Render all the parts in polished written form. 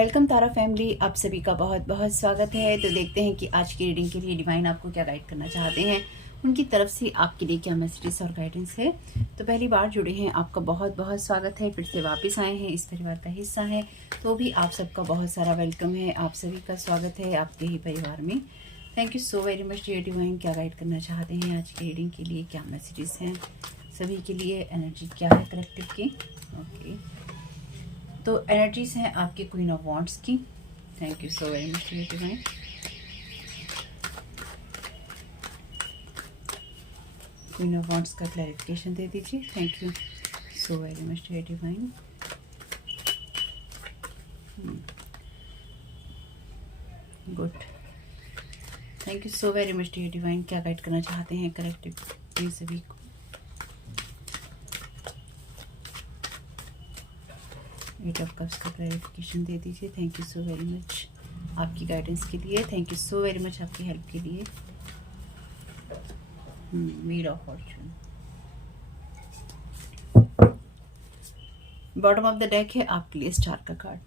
Welcome तारा family, आप सभी का बहुत बहुत स्वागत है। तो देखते हैं कि आज की रीडिंग के लिए डिवाइन आपको क्या गाइड करना चाहते हैं, उनकी तरफ से आपके लिए क्या मैसेजेस और गाइडेंस है। तो पहली बार जुड़े हैं, आपका बहुत बहुत स्वागत है। फिर से वापस आए हैं, इस परिवार का हिस्सा है, तो भी आप सबका बहुत सारा वेलकम है। आप सभी का स्वागत है आपके ही परिवार में। Thank you so very much dear divine. क्या गाइड करना चाहते हैं आज की रीडिंग के लिए, क्या मैसेजेस हैं सभी के लिए, एनर्जी क्या है कलेक्टिव की। ओके, तो एनर्जीज हैं आपकी क्वीन ऑफ वॉन्ड्स की। Thank you so very much dear divine. Queen of wands का क्लैरिफिकेशन दे दीजिए। Thank you so very much dear divine. Good, thank you so very much dear divine. क्या guide करना चाहते हैं कलेक्टिव ये सभी को। एट ऑफ कप्स का क्लैरिफिकेशन दे दीजिए। Thank you so very much आपकी गाइडेंस के लिए। Thank you so very much आपकी हेल्प के लिए। Wheel of fortune bottom of the deck है आपके लिए स्टार का card.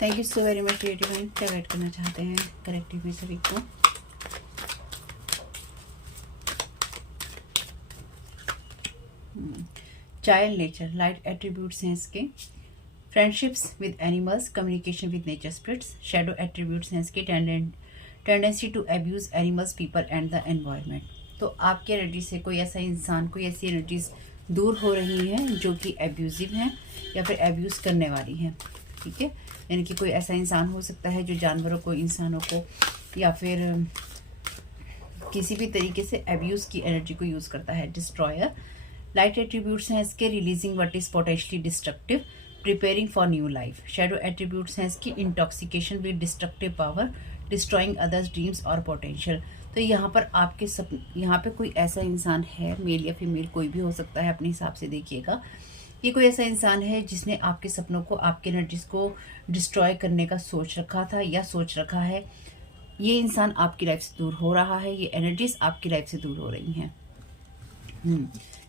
Thank you so very much dear divine. क्या गाइड करना चाहते हैं कलेक्टिव में सभी को। चाइल्ड नेचर, लाइट एट्रीब्यूट्स हैं इसके। Friendships with animals, communication with nature spirits. Shadow attributes हैं इसके। Tendency to abuse animals, people and the environment. तो आपकी एनर्जी से कोई ऐसा इंसान, कोई ऐसी एनर्जीज दूर हो रही हैं जो कि एब्यूजिव हैं या फिर एब्यूज करने वाली हैं। ठीक है, यानी कि कोई ऐसा इंसान हो सकता है जो जानवरों को, इंसानों को या फिर किसी भी तरीके से एब्यूज की एनर्जी को यूज करता है। डिस्ट्रॉयर, लाइट एट्रीब्यूट्स हैं इसके। Releasing what is potentially destructive, preparing for new life. Shadow attributes हैं इसकी। Intoxication with destructive power, destroying others dreams और पोटेंशियल। तो यहाँ पर आपके यहाँ पे कोई ऐसा इंसान है, मेल या फीमेल कोई भी हो सकता है, अपने हिसाब से देखिएगा। ये कोई ऐसा इंसान है जिसने आपके सपनों को, आपके एनर्जीज को डिस्ट्रॉय करने का सोच रखा था या सोच रखा है। ये इंसान आपकी लाइफ से दूर हो रहा है, ये एनर्जीज आपकी लाइफ से दूर हो रही हैं।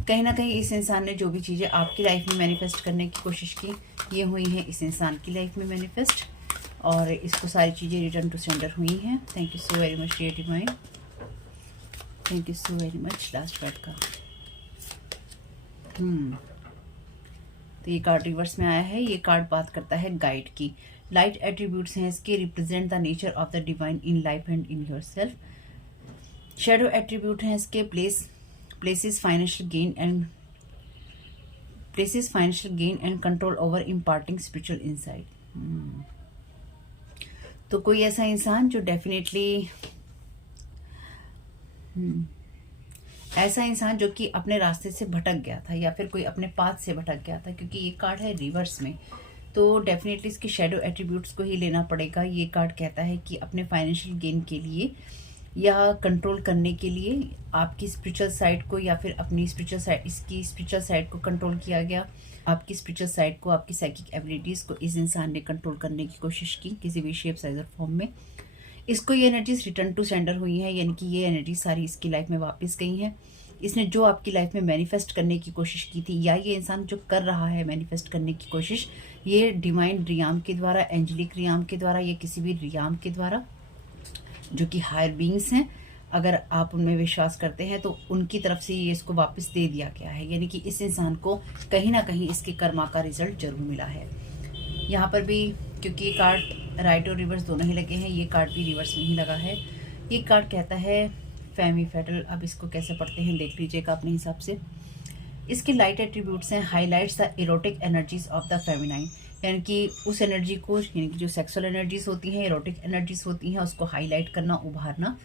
कहीं ना कहीं इस इंसान ने जो भी चीज़ें आपकी लाइफ में मैनिफेस्ट करने की कोशिश की, ये हुई हैं इस इंसान की लाइफ में मैनिफेस्ट, और इसको सारी चीज़ें रिटर्न टू सेंडर हुई हैं। Thank you so very much dear divine. Thank you so very much. Last card का तो ये कार्ड रिवर्स में आया है। ये कार्ड बात करता है गाइड की। लाइट एट्रीब्यूट्स हैं इसके। Represent the nature of the divine in life and in yourself. Shadow attribute हैं इसके। Places financial gain and control over imparting spiritual insight. तो कोई ऐसा इंसान जो डेफिनेटली ऐसा इंसान जो कि अपने रास्ते से भटक गया था या फिर कोई अपने पाथ से भटक गया था, क्योंकि ये कार्ड है रिवर्स में, तो डेफिनेटली इसके शैडो एट्रीब्यूट्स को ही लेना पड़ेगा। ये कार्ड कहता है कि अपने फाइनेंशियल गेन के लिए या कंट्रोल करने के लिए आपकी स्पिरिचुअल साइड को या फिर अपनी स्पिरिचुअल साइड, इसकी स्पिरिचुअल साइड को कंट्रोल किया गया। आपकी स्पिरिचुअल साइड को, आपकी साइकिक एबिलिटीज़ को इस इंसान ने कंट्रोल करने की कोशिश की किसी भी शेप, साइज और फॉर्म में। इसको ये एनर्जीज रिटर्न टू सेंडर हुई हैं, यानी कि ये एनर्जी सारी इसकी लाइफ में वापस गई हैं। इसने जो आपकी लाइफ में मैनिफेस्ट करने की कोशिश की थी, या ये इंसान जो कर रहा है मैनिफेस्ट करने की कोशिश, ये डिवाइन रियाम के द्वारा, एंजेलिक रियाम के द्वारा या किसी भी रियाम के द्वारा जो कि हायर बीइंग्स हैं, अगर आप उनमें विश्वास करते हैं तो उनकी तरफ से ये इसको वापस दे दिया गया है। यानी कि इस इंसान को कहीं ना कहीं इसके कर्मा का रिजल्ट जरूर मिला है। यहाँ पर भी क्योंकि ये कार्ड राइट और रिवर्स दोनों ही लगे हैं, ये कार्ड भी रिवर्स में ही लगा है। ये कार्ड कहता है फैमी फैटल। अब इसको कैसे पढ़ते हैं देख लीजिएगा अपने हिसाब से। इसके लाइट एट्रीब्यूट्स हैं। Highlights the erotic energies of the feminine, यानी कि उस एनर्जी को, यानी कि जो सेक्सुअल एनर्जीज होती हैं, इरोटिक एनर्जीज होती हैं, उसको हाईलाइट करना, उभारना।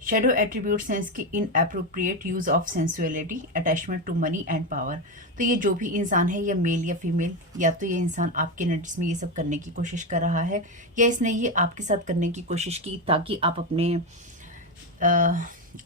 शैडो एट्रीब्यूट्स हैं इसकी। Inappropriate use of sensuality, attachment to money and power. तो ये जो भी इंसान है, या मेल या फीमेल, या तो ये इंसान आपके एनर्जीज में ये सब करने की कोशिश कर रहा है, या इसने ये आपके साथ करने की कोशिश की ताकि आप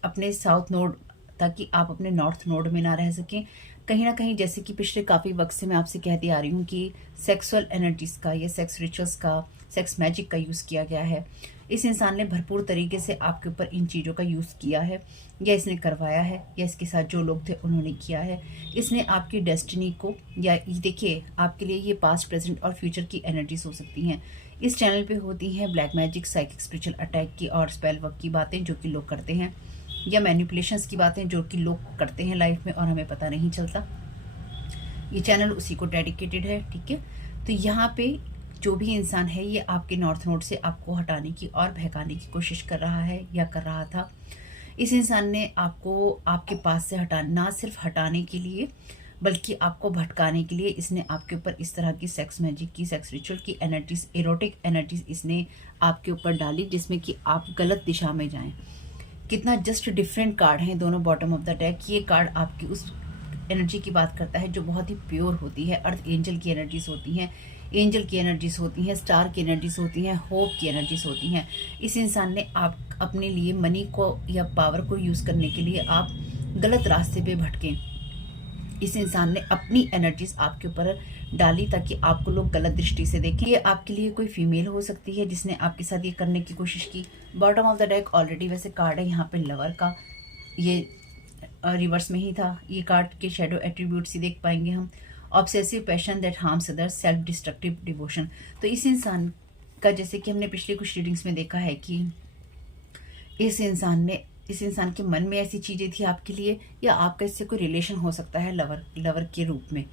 अपने साउथ नोड, ताकि आप अपने नॉर्थ नोड में ना रह सकें। कहीं ना कहीं, जैसे कि पिछले काफ़ी वक्त से मैं आपसे कहती आ रही हूँ कि सेक्सुअल एनर्जीज का या सेक्स रिचुअल्स का, सेक्स मैजिक का यूज़ किया गया है। इस इंसान ने भरपूर तरीके से आपके ऊपर इन चीज़ों का यूज़ किया है, या इसने करवाया है, या इसके साथ जो लोग थे उन्होंने किया है। इसने आपकी डेस्टिनी को, या देखिए आपके लिए ये पास्ट, प्रेजेंट और फ्यूचर की एनर्जीज हो सकती हैं। इस चैनल पे होती हैं black magic, psychic, spiritual attack की और स्पेल वर्क की बातें जो कि लोग करते हैं, या मैनिपुलेशंस की बातें जो कि लोग करते हैं लाइफ में और हमें पता नहीं चलता। ये चैनल उसी को डेडिकेटेड है, ठीक है। तो यहाँ पे जो भी इंसान है ये आपके नॉर्थ नोड से आपको हटाने की और बहकाने की कोशिश कर रहा है या कर रहा था। इस इंसान ने आपको आपके पास से ना सिर्फ हटाने के लिए बल्कि आपको भटकाने के लिए इसने आपके ऊपर इस तरह की सेक्स मैजिक की, सेक्स रिचुअल की एनर्जीज, एरोटिक एनर्जीज इसने आपके ऊपर डाली, जिसमें कि आप गलत दिशा में जाएं। कितना जस्ट डिफरेंट कार्ड हैं दोनों बॉटम ऑफ द डेक। ये कार्ड आपकी उस एनर्जी की बात करता है जो बहुत ही प्योर होती है। अर्थ एंजल की एनर्जीज होती हैं, एंजल की एनर्जीज होती हैं, स्टार की एनर्जीज होती हैं, होप की एनर्जीज होती हैं। इस इंसान ने आप अपने लिए मनी को या पावर को यूज़ करने के लिए आप गलत रास्ते पे भटके। इस इंसान ने अपनी एनर्जीज आपके ऊपर डाली ताकि आपको लोग गलत दृष्टि से देखें। ये आपके लिए कोई फीमेल हो सकती है जिसने आपके साथ ये करने की कोशिश की। Bottom of the deck already वैसे कार्ड है यहाँ पे लवर का, ये रिवर्स में ही था। ये कार्ड के शेडो एट्रीब्यूट्स ही देख पाएंगे हम। Obsessive passion that harms others, self destructive devotion. तो इस इंसान का, जैसे कि हमने पिछली कुछ रीडिंग्स में देखा है कि इस इंसान के मन में ऐसी चीज़ें थी आपके लिए, या आपका इससे कोई रिलेशन हो सकता है लवर के रूप में।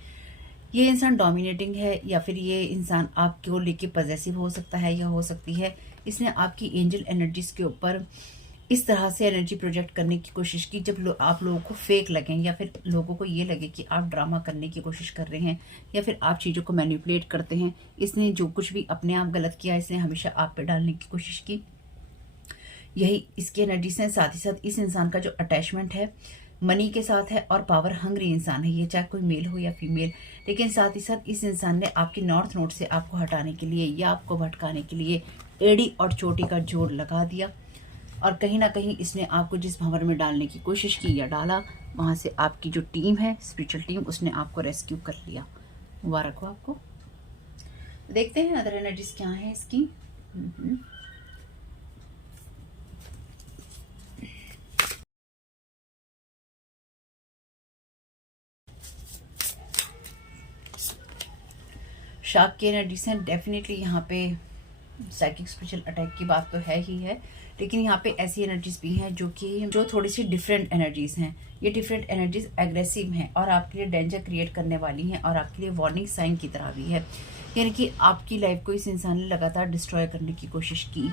ये इंसान डोमिनेटिंग है, या फिर ये इंसान आपको लेके पजेसिव हो सकता है या हो सकती है इसने आपकी एंजल एनर्जीज के ऊपर इस तरह से एनर्जी प्रोजेक्ट करने की कोशिश की जब आप लोगों को फेक लगें, या फिर लोगों को ये लगे कि आप ड्रामा करने की कोशिश कर रहे हैं, या फिर आप चीज़ों को मैनिपुलेट करते हैं। इसने जो कुछ भी अपने आप गलत किया इसने हमेशा आप पे डालने की कोशिश की। यही इसकी एनर्जीज हैं। साथ ही साथ इस इंसान का जो अटैचमेंट है मनी के साथ है और पावर हंग्री इंसान है, ये चाहे कोई मेल हो या फीमेल। लेकिन साथ ही साथ इस इंसान ने आपके नॉर्थ नोड से आपको हटाने के लिए या आपको भटकाने के लिए एड़ी और चोटी का जोड़ लगा दिया, और कहीं ना कहीं इसने आपको जिस भंवर में डालने की कोशिश की या डाला, वहाँ से आपकी जो टीम है, स्पिरिचुअल टीम, उसने आपको रेस्क्यू कर लिया। मुबारक हो आपको। देखते हैं अदर एनर्जीज क्या है इसकी। शार्क की एनर्जीज हैं। डेफिनेटली यहाँ पे साइकिक स्पिरिचुअल अटैक की बात तो है ही है, लेकिन यहाँ पे ऐसी एनर्जीज भी हैं जो थोड़ी सी डिफरेंट एनर्जीज हैं। ये डिफरेंट एनर्जीज एग्रेसिव हैं और आपके लिए डेंजर क्रिएट करने वाली हैं, और आपके लिए वार्निंग साइन की तरह भी है। यानी कि आपकी लाइफ को इस इंसान ने लगातार डिस्ट्रॉय करने की कोशिश की,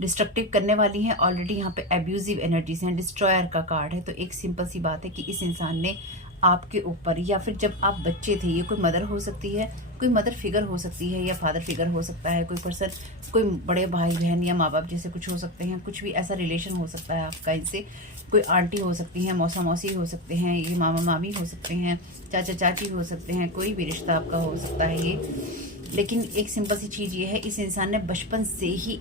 डिस्ट्रक्टिव करने वाली हैं। ऑलरेडी यहाँ पे एब्यूजिव एनर्जीज हैं, डिस्ट्रॉयर का कार्ड है। तो एक सिंपल सी बात है कि इस इंसान ने आपके ऊपर, या फिर जब आप बच्चे थे, ये कोई मदर हो सकती है, कोई मदर फिगर हो सकती है, या फादर फिगर हो सकता है, कोई पर्सन, कोई बड़े भाई बहन या माँ बाप जैसे कुछ हो सकते हैं, कुछ भी ऐसा रिलेशन हो सकता है आपका इनसे। कोई आंटी हो सकती हैं, मौसा मौसी हो सकते हैं, ये मामा मामी हो सकते हैं, चाचा चाची हो सकते हैं, कोई भी रिश्ता आपका हो सकता है ये। लेकिन एक सिंपल सी चीज़ ये है, इस इंसान ने बचपन से ही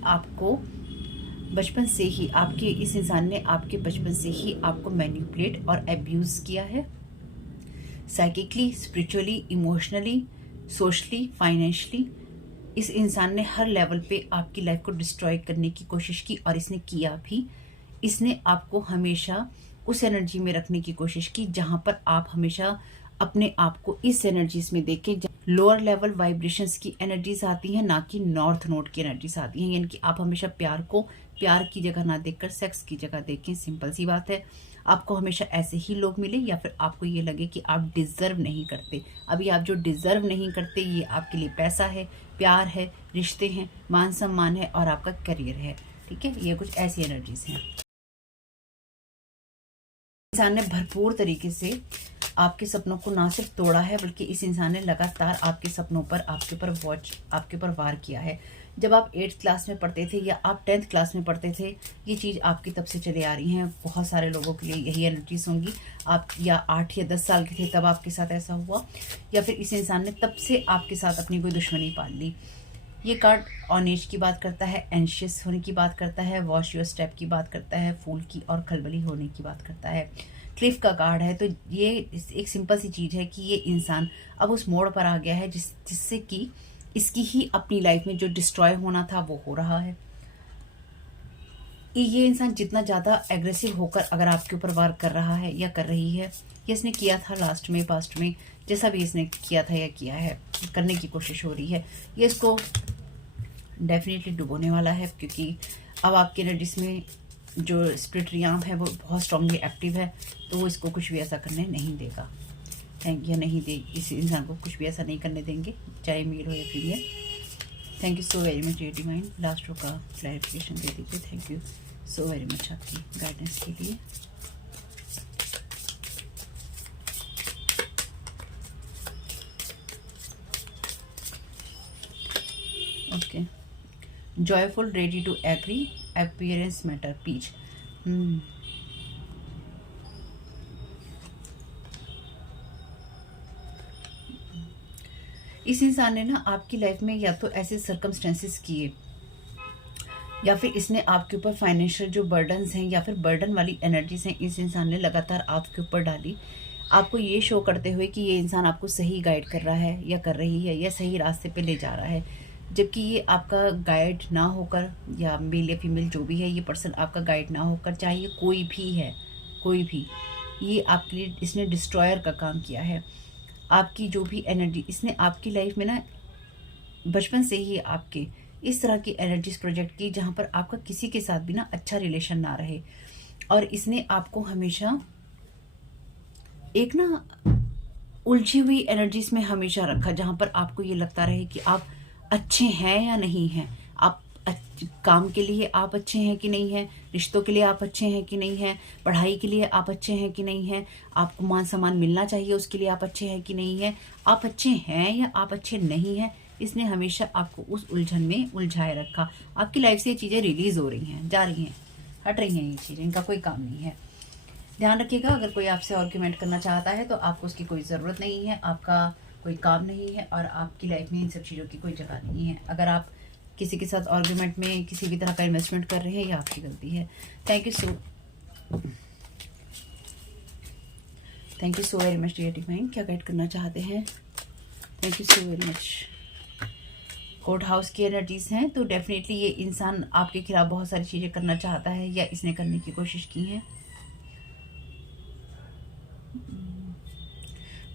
आपको मैनिपुलेट और एब्यूज़ किया है, psychically, spiritually, emotionally, socially, financially. इस इंसान ने हर लेवल पे आपकी लाइफ को डिस्ट्रॉय करने की कोशिश की, और इसने किया भी। इसने आपको हमेशा उस एनर्जी में रखने की कोशिश की जहां पर आप हमेशा अपने आप को इस एनर्जीज में देखें। लोअर लेवल वाइब्रेशंस की एनर्जीज आती हैं, ना कि नॉर्थ नोड की एनर्जीज आती हैं। यानी कि आप हमेशा प्यार को प्यार की जगह ना देखकर सेक्स की जगह देखें। सिंपल सी बात है। आपको हमेशा ऐसे ही लोग मिले, या फिर आपको ये लगे कि आप डिजर्व नहीं करते। अभी आप जो डिजर्व नहीं करते, ये आपके लिए पैसा है, प्यार है, रिश्ते हैं, मान सम्मान है और आपका करियर है। ठीक है, ये कुछ ऐसी एनर्जीज हैं। इंसान ने भरपूर तरीके से आपके सपनों को ना सिर्फ तोड़ा है, बल्कि इस इंसान ने लगातार आपके सपनों पर आपके ऊपर वार किया है। जब आप 8th क्लास में पढ़ते थे या आप 10th क्लास में पढ़ते थे, ये चीज़ आपकी तब से चले आ रही हैं। बहुत सारे लोगों के लिए यही एनर्जीज होंगी। आप या 8 या 10 साल के थे तब आपके साथ ऐसा हुआ, या फिर इस इंसान ने तब से आपके साथ अपनी कोई दुश्मनी पाल ली। ये कार्ड ऑन एज की बात करता है, एंशियस होने की बात करता है, वॉश योर स्टेप की बात करता है, फूल की और खलबली होने की बात करता है। क्लिफ का कार्ड है। तो ये एक सिंपल सी चीज़ है कि ये इंसान अब उस मोड़ पर आ गया है जिससे कि इसकी ही अपनी लाइफ में जो डिस्ट्रॉय होना था वो हो रहा है। ये इंसान जितना ज़्यादा एग्रेसिव होकर अगर आपके ऊपर वार कर रहा है या कर रही है, ये इसने किया था लास्ट में, पास्ट में, जैसा भी इसने किया था या किया है, करने की कोशिश हो रही है, ये इसको डेफिनेटली डुबोने वाला है। क्योंकि अब आपकी एनर्जीज में जो स्पिरिट रियाम है वो बहुत स्ट्रांगली एक्टिव है, तो वो इसको कुछ भी ऐसा करने नहीं देगा। थैंक यू, नहीं दे, इस इंसान को कुछ भी ऐसा नहीं करने देंगे, चाहे मेल हो या female. Thank you so very much dear divine. Last row का क्लैरिफिकेशन दे दीजिए। Thank you so very much आपकी गाइडेंस के लिए। Okay, joyful, ready to agree, appearance matter, peach. इस इंसान ने ना आपकी लाइफ में या तो ऐसे सर्कमस्टेंसेस किए, या फिर इसने आपके ऊपर फाइनेंशियल जो बर्डन्स हैं या फिर बर्डन वाली एनर्जीज हैं, इस इंसान ने लगातार आपके ऊपर डाली, आपको ये शो करते हुए कि ये इंसान आपको सही गाइड कर रहा है या कर रही है या सही रास्ते पे ले जा रहा है। जबकि ये आपका गाइड ना होकर, या मेल या फीमेल जो भी है, ये पर्सन आपका गाइड ना होकर, चाहे ये कोई भी है, कोई भी, ये आपके लिए इसने डिस्ट्रॉयर का काम किया है। आपकी जो भी एनर्जी इसने आपकी लाइफ में ना बचपन से ही आपके इस तरह की एनर्जीज प्रोजेक्ट की जहाँ पर आपका किसी के साथ भी ना अच्छा रिलेशन ना रहे, और इसने आपको हमेशा एक ना उलझी हुई एनर्जीज में हमेशा रखा, जहाँ पर आपको ये लगता रहे कि आप अच्छे हैं या नहीं हैं, आप काम के लिए आप अच्छे हैं कि नहीं हैं, रिश्तों के लिए आप अच्छे हैं कि नहीं हैं, पढ़ाई के लिए आप अच्छे हैं कि नहीं हैं, आपको मान सम्मान मिलना चाहिए उसके लिए आप अच्छे हैं कि नहीं हैं, आप अच्छे हैं या आप अच्छे नहीं हैं। इसने हमेशा आपको उस उलझन में उलझाए रखा। आपकी लाइफ से ये चीज़ें रिलीज हो रही हैं, जा रही हैं, हट रही हैं, ये चीज़ें, इनका कोई काम नहीं है। ध्यान रखिएगा, अगर कोई आपसे आर्ग्यूमेंट करना चाहता है तो आपको उसकी कोई ज़रूरत नहीं है, आपका कोई काम नहीं है, और आपकी लाइफ में इन सब चीज़ों की कोई जगह नहीं है। अगर आप किसी के साथ आर्ग्यूमेंट में किसी भी तरह का इन्वेस्टमेंट कर रहे हैं, ये आपकी गलती है। Thank you so very much dear divine. क्या गाइड करना चाहते हैं? Thank you so very much. Court house की एनर्जीज हैं, तो डेफिनेटली ये इंसान आपके खिलाफ बहुत सारी चीज़ें करना चाहता है या इसने करने की कोशिश की है।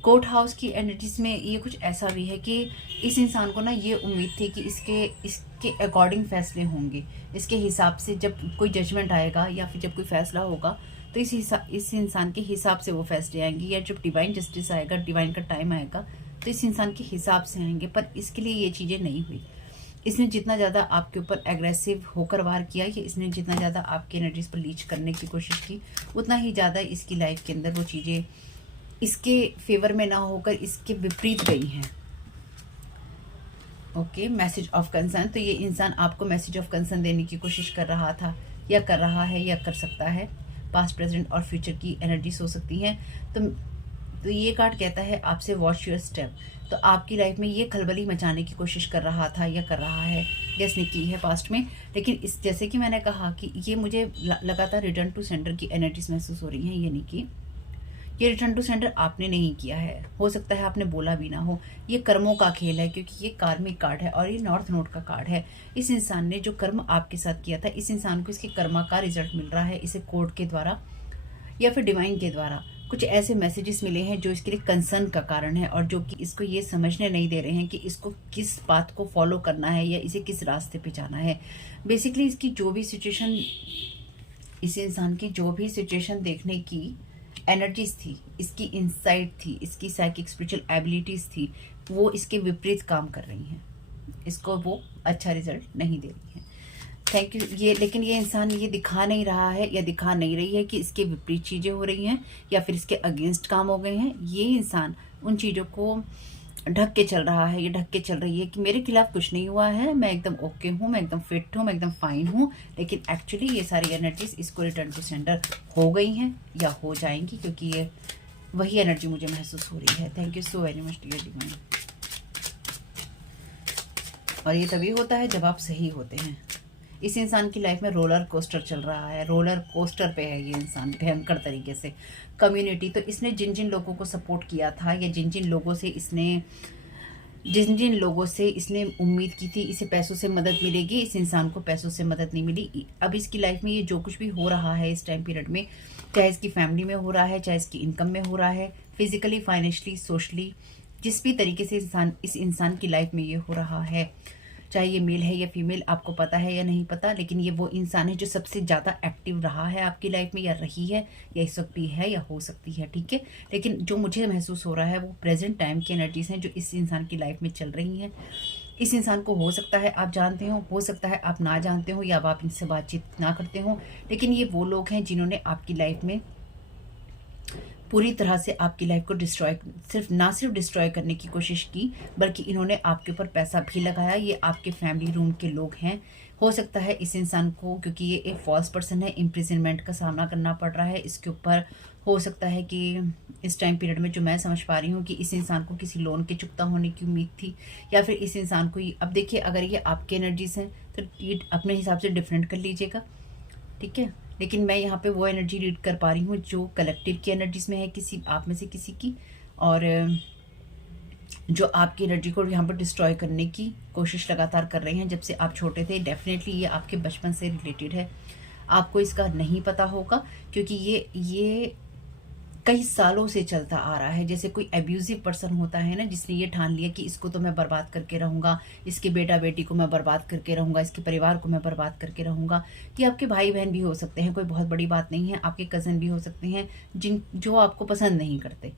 कोर्ट हाउस की एनर्जीज में ये कुछ ऐसा भी है कि इस इंसान को ना ये उम्मीद थी कि इसके अकॉर्डिंग फैसले होंगे, इसके हिसाब से जब कोई जजमेंट आएगा या फिर जब कोई फैसला होगा तो इस इंसान के हिसाब से वो फैसले आएंगे, या जब डिवाइन जस्टिस आएगा, डिवाइन का टाइम आएगा तो इस इंसान के हिसाब से आएंगे। पर इसके लिए ये चीज़ें नहीं हुई। इसने जितना ज़्यादा आपके ऊपर एग्रेसिव होकर वार किया, या इसने जितना ज़्यादा आपकी एनर्जीज पर लीच करने की कोशिश की, उतना ही ज़्यादा इसकी लाइफ के अंदर वो चीज़ें इसके फेवर में ना होकर इसके विपरीत गई हैं। ओके, मैसेज ऑफ कंसर्न, तो ये इंसान आपको मैसेज ऑफ कंसर्न देने की कोशिश कर रहा था या कर रहा है या कर सकता है। पास्ट, प्रेजेंट और फ्यूचर की एनर्जीज हो सकती हैं। तो ये कार्ड कहता है आपसे वॉच योर स्टेप। तो आपकी लाइफ में ये खलबली मचाने की कोशिश कर रहा था या कर रहा है, जिसने की है पास्ट में। लेकिन इस जैसे कि मैंने कहा कि ये मुझे लगातार रिटर्न टू सेंडर की एनर्जीज महसूस हो रही हैं, यानी कि ये रिटर्न टू सेंडर आपने नहीं किया है, हो सकता है आपने बोला भी ना हो। ये कर्मों का खेल है, क्योंकि ये कार्मिक कार्ड है और ये नॉर्थ नोड का कार्ड है। इस इंसान ने जो कर्म आपके साथ किया था, इस इंसान को इसके कर्मा का रिजल्ट मिल रहा है, इसे कोर्ट के द्वारा या फिर डिवाइन के द्वारा कुछ ऐसे मैसेजेस मिले हैं जो इसके लिए कंसर्न का कारण है, और जो कि इसको ये समझने नहीं दे रहे हैं कि इसको किस बात को फॉलो करना है या इसे किस रास्ते पे जाना है। बेसिकली इसकी जो भी सिचुएशन, इस इंसान की जो भी सिचुएशन देखने की एनर्जीज थी, इसकी इंसाइट थी, इसकी साइकिक स्पिरिचुअल एबिलिटीज थी, वो इसके विपरीत काम कर रही हैं, इसको वो अच्छा रिजल्ट नहीं दे रही हैं। Thank you. ये लेकिन ये इंसान ये दिखा नहीं रहा है या दिखा नहीं रही है कि इसके विपरीत चीज़ें हो रही हैं या फिर इसके अगेंस्ट काम हो गए हैं। ये इंसान उन चीज़ों को ढक के चल रहा है, ये ढक के चल रही है कि मेरे खिलाफ कुछ नहीं हुआ है, मैं एकदम ओके हूँ, मैं एकदम फिट हूँ, मैं एकदम फाइन हूँ। लेकिन एक्चुअली ये सारी एनर्जीज इसको रिटर्न टू सेंडर हो गई हैं या हो जाएंगी, क्योंकि ये वही एनर्जी मुझे महसूस हो रही है। Thank you so very much dear divine. और ये तभी होता है जब आप सही होते हैं। इस इंसान की लाइफ में रोलर कोस्टर चल रहा है, रोलर कोस्टर पे है ये इंसान भयंकर तरीके से। कम्युनिटी, तो इसने जिन जिन लोगों को सपोर्ट किया था या जिन जिन लोगों से इसने जिन जिन लोगों से इसने उम्मीद की थी इसे पैसों से मदद मिलेगी, इस इंसान को पैसों से मदद नहीं मिली। अब इसकी लाइफ में ये जो कुछ भी हो रहा है इस टाइम पीरियड में, चाहे इसकी फैमिली में हो रहा है, चाहे इसकी इनकम में हो रहा है, फिजिकली, फाइनेंशियली, सोशली, जिस भी तरीके से इस इंसान की लाइफ में ये हो रहा है, चाहे ये मेल है या फीमेल, आपको पता है या नहीं पता, लेकिन ये वो इंसान है जो सबसे ज़्यादा एक्टिव रहा है आपकी लाइफ में, या रही है, या इस वक्त भी है, या हो सकती है, ठीक है। लेकिन जो मुझे महसूस हो रहा है वो प्रेजेंट टाइम की एनर्जीज हैं जो इस इंसान की लाइफ में चल रही हैं। इस इंसान को हो सकता है आप जानते हो सकता है आप ना जानते हो, या आप इनसे बातचीत ना करते हो, लेकिन ये वो लोग हैं जिन्होंने आपकी लाइफ में पूरी तरह से आपकी लाइफ को सिर्फ डिस्ट्रॉय करने की कोशिश की, बल्कि इन्होंने आपके ऊपर पैसा भी लगाया। ये आपके फैमिली रूम के लोग हैं। हो सकता है इस इंसान को, क्योंकि ये एक फॉल्स पर्सन है, इम्प्रिजनमेंट का सामना करना पड़ रहा है इसके ऊपर। हो सकता है कि इस टाइम पीरियड में जो मैं समझ पा रही हूँ कि इस इंसान को किसी लोन के चुकता होने की उम्मीद थी, या फिर इस इंसान को अब देखिए, अगर ये आपकी एनर्जीज हैं तो ये अपने हिसाब से डिफरेंट कर लीजिएगा, ठीक है। लेकिन मैं यहाँ पे वो एनर्जी रीड कर पा रही हूँ जो कलेक्टिव की एनर्जीज में है, किसी आप में से किसी की, और जो आपकी एनर्जी को यहाँ पर डिस्ट्रॉय करने की कोशिश लगातार कर रहे हैं जब से आप छोटे थे। डेफिनेटली ये आपके बचपन से रिलेटेड है, आपको इसका नहीं पता होगा, क्योंकि ये कई सालों से चलता आ रहा है। जैसे कोई एब्यूजिव पर्सन होता है ना, जिसने ये ठान लिया कि इसको तो मैं बर्बाद करके रहूँगा, इसके बेटा बेटी को मैं बर्बाद करके रहूँगा, इसके परिवार को मैं बर्बाद करके रहूँगा। ये आपके भाई बहन भी हो सकते हैं, कोई बहुत बड़ी बात नहीं है, आपके कज़न भी हो सकते हैं जो आपको पसंद नहीं करते,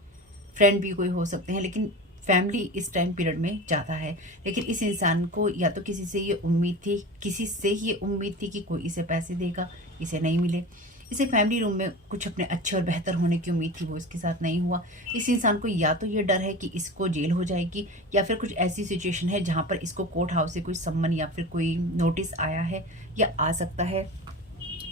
फ्रेंड भी कोई हो सकते हैं, लेकिन फैमिली इस टाइम पीरियड में ज़्यादा है। लेकिन इस इंसान को या तो किसी से ये उम्मीद थी, किसी से ये उम्मीद थी कि कोई इसे पैसे देगा, इसे नहीं मिले। इसे फैमिली रूम में कुछ अपने अच्छे और बेहतर होने की उम्मीद थी, वो इसके साथ नहीं हुआ। इस इंसान को या तो ये डर है कि इसको जेल हो जाएगी, या फिर कुछ ऐसी सिचुएशन है जहाँ पर इसको कोर्ट हाउस से कोई सम्मन या फिर कोई नोटिस आया है या आ सकता है,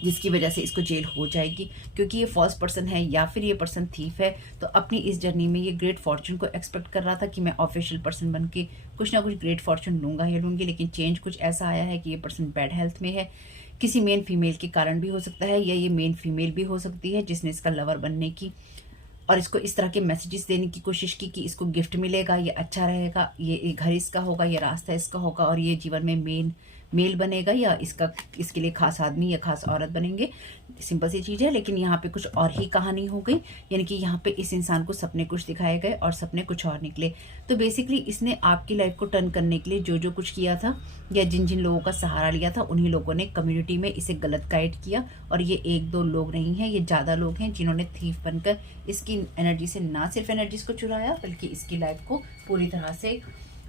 जिसकी वजह से इसको जेल हो जाएगी, क्योंकि ये फर्स्ट पर्सन है या फिर ये पर्सन थीफ है। तो अपनी इस जर्नी में ये ग्रेट फॉर्चून को एक्सपेक्ट कर रहा था कि मैं ऑफिशियल पर्सन बन के कुछ ना कुछ ग्रेट फॉर्चून लूँगा या लूँगी, लेकिन चेंज कुछ ऐसा आया है कि ये पर्सन बैड हेल्थ में है। किसी मेन फीमेल के कारण भी हो सकता है, या ये मेन फीमेल भी हो सकती है जिसने इसका लवर बनने की और इसको इस तरह के मैसेजेस देने की कोशिश की कि इसको गिफ्ट मिलेगा, ये अच्छा रहेगा, ये घर इसका होगा, ये रास्ता इसका होगा, और ये जीवन में मेल बनेगा, या इसके लिए खास आदमी या खास औरत बनेंगे। सिंपल सी चीज़ है, लेकिन यहाँ पे कुछ और ही कहानी हो गई। यानी कि यहाँ पे इस इंसान को सपने कुछ दिखाए गए और सपने कुछ और निकले। तो बेसिकली इसने आपकी लाइफ को टर्न करने के लिए जो जो कुछ किया था, या जिन जिन लोगों का सहारा लिया था, उन्हीं लोगों ने कम्युनिटी में इसे गलत गाइड किया। और ये एक दो लोग नहीं हैं, ये ज़्यादा लोग हैं जिन्होंने थीफ बनकर इसकी एनर्जी से ना सिर्फ एनर्जीज को चुराया, बल्कि इसकी लाइफ को पूरी तरह से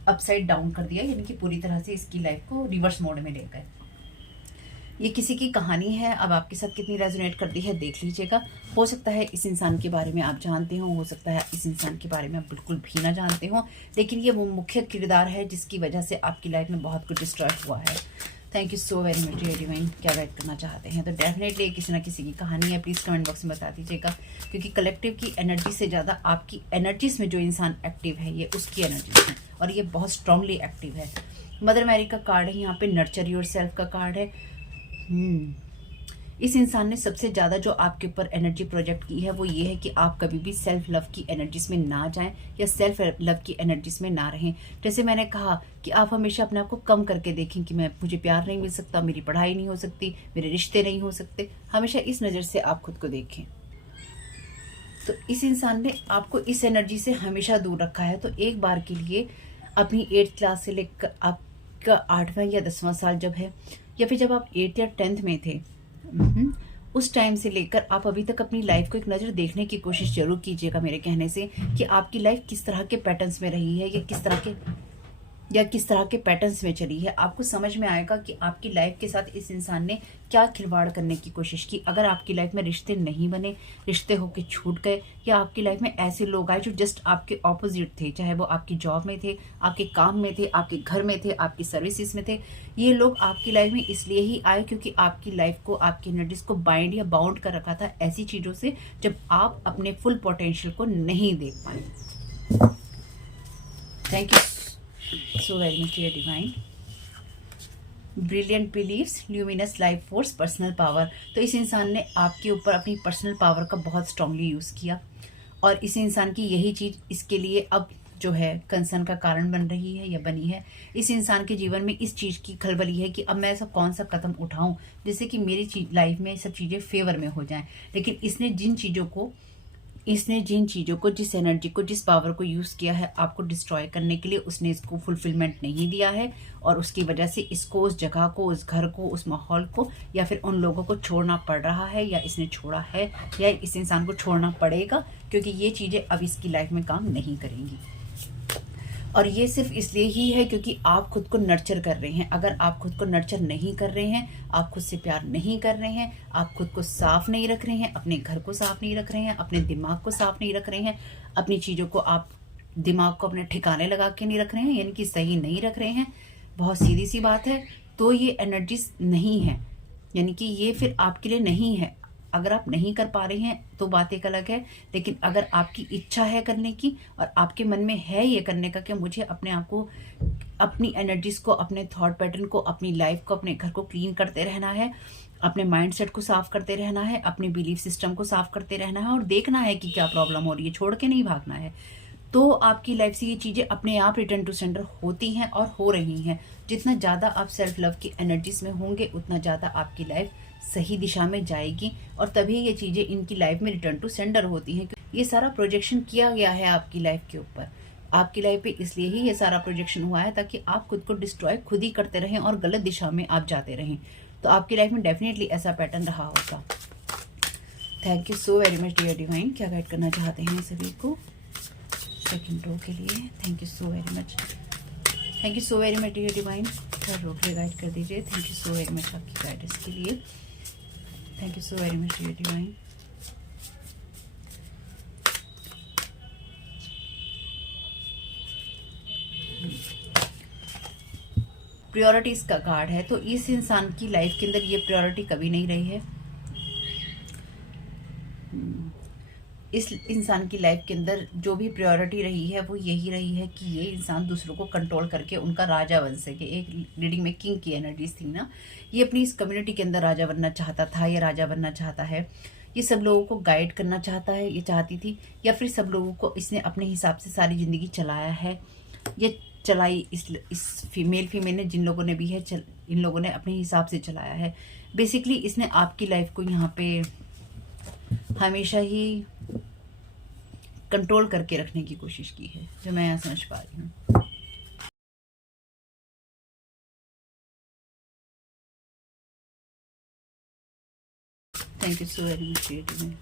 अपसाइड डाउन कर दिया, यानी कि पूरी तरह से इसकी लाइफ को रिवर्स मोड में ले गए। ये किसी की कहानी है, अब आपके साथ कितनी रेजोनेट करती है देख लीजिएगा। हो सकता है इस इंसान के बारे में आप जानते हो सकता है इस इंसान के बारे में आप बिल्कुल भी ना जानते हो, लेकिन ये वो मुख्य किरदार है जिसकी वजह से आपकी लाइफ में बहुत कुछ डिस्ट्रॉय हुआ है। Thank you so very much dear divine. क्या गाइड करना चाहते हैं तो डेफिनेटली किसी ना किसी की कहानी है, प्लीज़ कमेंट बॉक्स में बता दीजिएगा, क्योंकि कलेक्टिव की एनर्जी से ज़्यादा आपकी एनर्जीज में जो इंसान एक्टिव है ये उसकी एनर्जीज है, और ये बहुत स्ट्रांगली एक्टिव है। मदर मैरी का कार्ड है यहाँ पे, नर्चर योर सेल्फ का कार्ड है। इस इंसान ने सबसे ज़्यादा जो आपके ऊपर एनर्जी प्रोजेक्ट की है वो ये है कि आप कभी भी सेल्फ लव की एनर्जीज में ना जाएं, या सेल्फ लव की एनर्जीज में ना रहें। जैसे मैंने कहा कि आप हमेशा अपने आप को कम करके देखें कि मुझे प्यार नहीं मिल सकता, मेरी पढ़ाई नहीं हो सकती, मेरे रिश्ते नहीं हो सकते। हमेशा इस नज़र से आप खुद को देखें। तो इस इंसान ने आपको इस एनर्जी से हमेशा दूर रखा है। तो एक बार के लिए अपनी 8th क्लास से लेकर आपका 8वां या 10वां साल जब है, या फिर जब आप 8th या 10th में थे, उस टाइम से लेकर आप अभी तक अपनी लाइफ को एक नज़र देखने की कोशिश जरूर कीजिएगा मेरे कहने से, कि आपकी लाइफ किस तरह के पैटर्न्स में रही है, या किस तरह के पैटर्न्स में चली है। आपको समझ में आएगा कि आपकी लाइफ के साथ इस इंसान ने क्या खिलवाड़ करने की कोशिश की। अगर आपकी लाइफ में रिश्ते नहीं बने, रिश्ते होके छूट गए, या आपकी लाइफ में ऐसे लोग आए जो जस्ट आपके ऑपोजिट थे, चाहे वो आपकी जॉब में थे, आपके काम में थे, आपके घर में थे, आपकी सर्विसेज में थे, ये लोग आपकी लाइफ में इसलिए ही आए क्योंकि आपकी लाइफ को, आपकी एनर्जीज को बाइंड या बाउंड कर रखा था ऐसी चीज़ों से जब आप अपने फुल पोटेंशियल को नहीं देख पाए। Thank you so very much dear divine। Brilliant believes, luminous life force, personal power. तो इस इंसान ने आपके ऊपर अपनी पर्सनल पावर का बहुत स्ट्रांगली यूज़ किया, और इस इंसान की यही चीज़ इसके लिए अब जो है कंसर्न का कारण बन रही है या बनी है। इस इंसान के जीवन में इस चीज़ की खलबली है कि अब मैं ऐसा कौन सा कदम उठाऊं जिससे कि मेरी लाइफ में सब चीज़ें फेवर में हो जाएं। लेकिन इसने जिन चीज़ों को, जिस एनर्जी को, जिस पावर को यूज़ किया है आपको डिस्ट्रॉय करने के लिए, उसने इसको फुलफिलमेंट नहीं दिया है और उसकी वजह से इसको, उस जगह को, उस घर को, उस माहौल को या फिर उन लोगों को छोड़ना पड़ रहा है, या इसने छोड़ा है या इस इंसान को छोड़ना पड़ेगा, क्योंकि ये चीज़ें अब इसकी लाइफ में काम नहीं करेंगी। और ये सिर्फ इसलिए ही है क्योंकि आप खुद को नर्चर कर रहे हैं। अगर आप खुद को नर्चर नहीं कर रहे हैं, आप खुद से प्यार नहीं कर रहे हैं, आप खुद को साफ नहीं रख रहे हैं, अपने घर को साफ नहीं रख रहे हैं, अपने दिमाग को साफ नहीं रख रहे हैं, अपनी चीज़ों को, आप दिमाग को अपने ठिकाने लगा के नहीं रख रहे हैं, यानी कि सही नहीं रख रहे हैं, बहुत सीधी सी बात है, तो ये एनर्जीज नहीं है, यानी कि ये फिर आपके लिए नहीं है। अगर आप नहीं कर पा रहे हैं तो बात एक अलग है, लेकिन अगर आपकी इच्छा है करने की और आपके मन में है ये करने का कि मुझे अपने आप को, अपनी एनर्जीज को, अपने थॉट पैटर्न को, अपनी लाइफ को, अपने घर को क्लीन करते रहना है, अपने माइंडसेट को साफ करते रहना है, अपने बिलीफ सिस्टम को साफ करते रहना है और देखना है कि क्या प्रॉब्लम हो रही है, छोड़ के नहीं भागना है, तो आपकी लाइफ से ये चीज़ें अपने आप रिटर्न टू सेंटर होती हैं और हो रही हैं। जितना ज़्यादा आप सेल्फ लव की एनर्जीज में होंगे उतना ज़्यादा आपकी लाइफ सही दिशा में जाएगी और तभी ये चीज़ें इनकी लाइफ में रिटर्न टू सेंटर होती हैं। ये सारा प्रोजेक्शन किया गया है आपकी लाइफ के ऊपर, आपकी लाइफ पे इसलिए ही ये सारा प्रोजेक्शन हुआ है ताकि आप खुद को डिस्ट्रॉय खुद ही करते रहें और गलत दिशा में आप जाते रहें। तो आपकी लाइफ में डेफिनेटली ऐसा पैटर्न रहा होगा। Thank you so very much dear divine. क्या गाइड करना चाहते हैं सभी को सेकंड रो के लिए? Thank you so very much, thank you so very much dear divine. Third row के लिए गाइड कर दीजिए। Thank you so very much आपकी गाइडेंस के लिए। Thank you so very much dear divine. Priorities का कार्ड है, तो इस इंसान की लाइफ के अंदर ये प्रायोरिटी कभी नहीं रही है। इस इंसान की लाइफ के अंदर जो भी प्रायोरिटी रही है वो यही रही है कि ये इंसान दूसरों को कंट्रोल करके उनका राजा बन सके। एक रीडिंग में किंग की एनर्जीज थी ना, ये अपनी इस कम्युनिटी के अंदर राजा बनना चाहता था, ये राजा बनना चाहता है, ये सब लोगों को गाइड करना चाहता है, ये चाहती थी, या फिर सब लोगों को इसने अपने हिसाब से सारी ज़िंदगी चलाया है, ये चलाई इस फीमेल ने, जिन लोगों ने भी है इन लोगों ने अपने हिसाब से चलाया है। बेसिकली इसने आपकी लाइफ को यहाँ पे हमेशा ही कंट्रोल करके रखने की कोशिश की है, जो मैं यहाँ समझ पा रही हूँ। Thank you so very much creative.